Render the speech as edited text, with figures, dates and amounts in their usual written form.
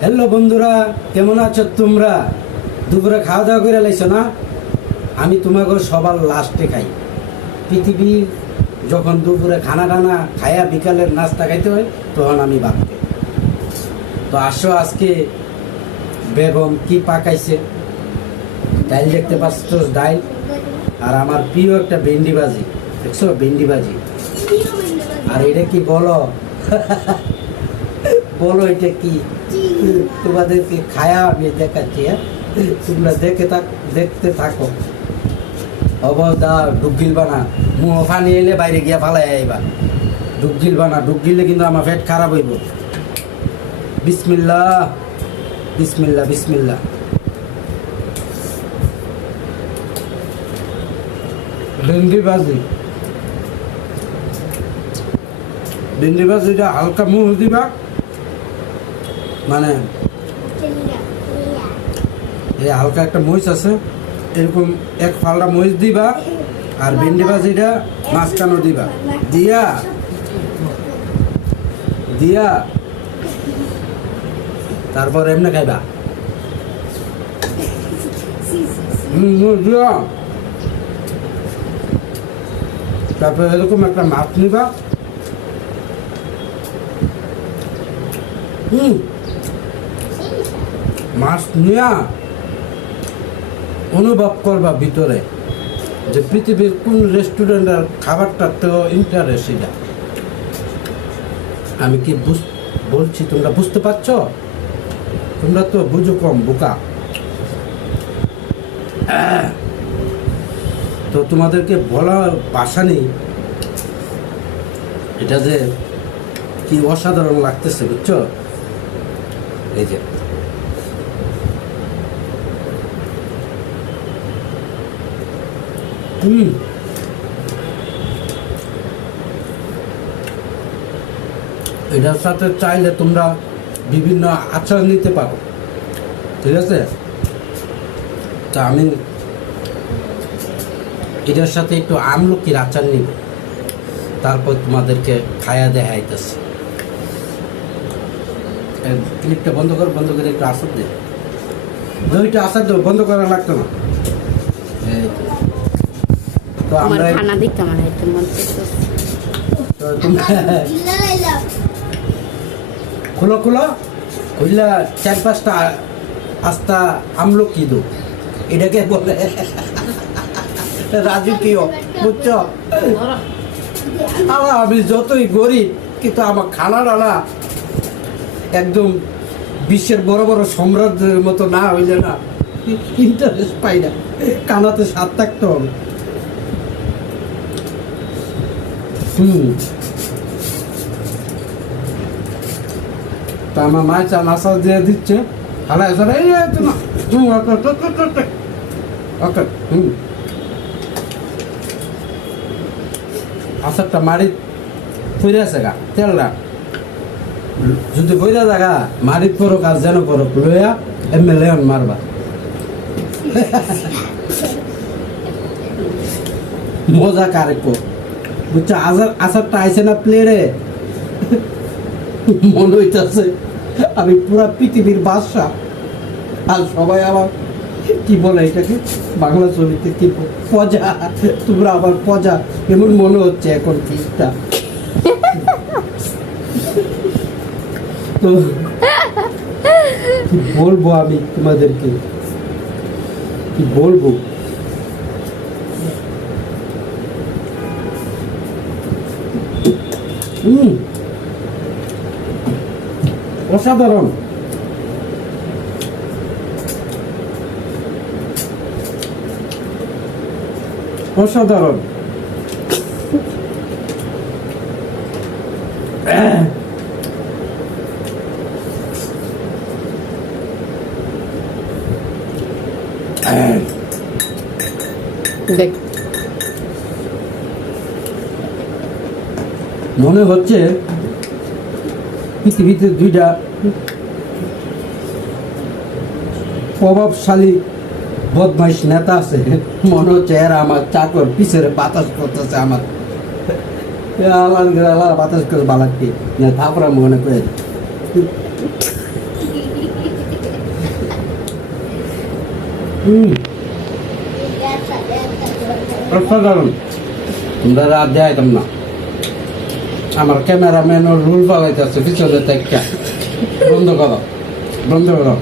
Hello বন্ধুরা, কেমন আছো তোমরা? দুপুরে খাওয়া দাওয়া করে লাইছো না? আমি তোমাকে সবার লাস্টে খাই। পৃথিবীর যখন দুপুরে খানা টানা খায়া বিকালের নাস্তা খাইতে হয় তখন আমি ভাত খাই। তো আসো, আজকে বেগম কি পাকাইছে। ডাইল দেখতে পাচ্ছ, ডাইল আর আমার প্রিয় একটা ভেন্ডি ভাজি। দেখছো ভেন্ডি ভাজি? আর এটা কি বলো? বলো এটা কি? তোমাদেরকে খায়া আমি দেখাচ্ছি। তোমরা দেখতে থাকো। অবদা ডুব বানা মুহ ফানি এলে বাইরে গিয়া ফালাই আইবা। ডুব বানা, ডুব গিলে কিন্তু আমার পেট খারাপ হইব। বিসমিল্লাহ বিসমিল্লাহ বিসমিল্লাহ। ভেন্ডি ভাজিটা হালকা মুহ দিবা, মানে এই হালকা একটা মরিচ আছে, এরকম এক ফালটা মরিচ দিবা। আর ভেন্ডি ভাজিটা মাঝখানো দিবা, দিয়া তারপর এমনি খাইবা। দিয়া তারপর এরকম একটা মাছ নিবা। মাছ নিয়া অনুভব করবা ভিতরে যে পৃথিবীর কোন রেস্টুরেন্টের খাবারটা তো ইন্টারেস্ট। এটা আমি কি বলছি তোমরা বুঝতে পারছো? তোমরা তো বুঝো কম, বোকা। তো তোমাদেরকে বলার ভাষা নেই, এটা যে কি অসাধারণ লাগতেছে, বুঝছো? এই যে এটার সাথে চাইলে তোমরা বিভিন্ন আচার নিতে পারো, ঠিক আছে? তা আমি এটার সাথে একটু আমলকির আচার নিব, তারপর তোমাদেরকে খায়া দেখাইতেছি। ক্লিপটা বন্ধ করে একটু আচার দে। দুইটা আচার দেবো, বন্ধ করা লাগতো না। তো আমরা খানা দেখতে আমার একটু মন চাইছে। তো তোমরা খুললা 4-5টা আস্তা আমলকি দো, এটাকে বলে রাজকীয়, বুঝছো? আমি যতই গরিব, কিন্তু আমার খানাটা না একদম বিশ্বের বড় বড় সম্রাটদের মতো না হইলে না ইন্টারেস্ট পাই না। কানাতে স্বাদ থাকতে হবে। তা আমার মায়ের চা নাস্তা দিয়ে দিচ্ছে। হালাই স্যার এই না ওকে আচারটা মারি ফিরে আছে গা তেলটা যদি বইরা জায়গা মারি পড়ুক আর যেন পড়ুক, লইয়া এমনি লেন মারবা। মজা কারেকো, বুঝছো? আচারটা আইসে না প্লেটে, মনে হইতেছে আমি পুরা পৃথিবীর বাদশা। আর সবাই আবার কি বলে এটাকে বাংলা ছবিতে কি পজা, তোমরা আবার পজা, এমন মনে হচ্ছে এখন ঠিকটা। তো কি বলবো আমি তোমাদেরকে, কি বলবো? অসাধারণ। অসাধারণ। দেখ মনে হচ্ছে পৃথিবীতে দুইটা প্রভাবশালী বদমাইশ নেতা আছে। মনে হচ্ছে এরা আমার চাকর পিছের বাতাস করতেছে। আমার বাতাস করে বালাটি থাপড়া মনে করে অসাধারণ। তোমরা রাত দেখাইতাম না, আমার ক্যামেরাম্যান রুল পালাইতেছে পিছনে থেকে। বন্ধ করো, বন্ধ করো।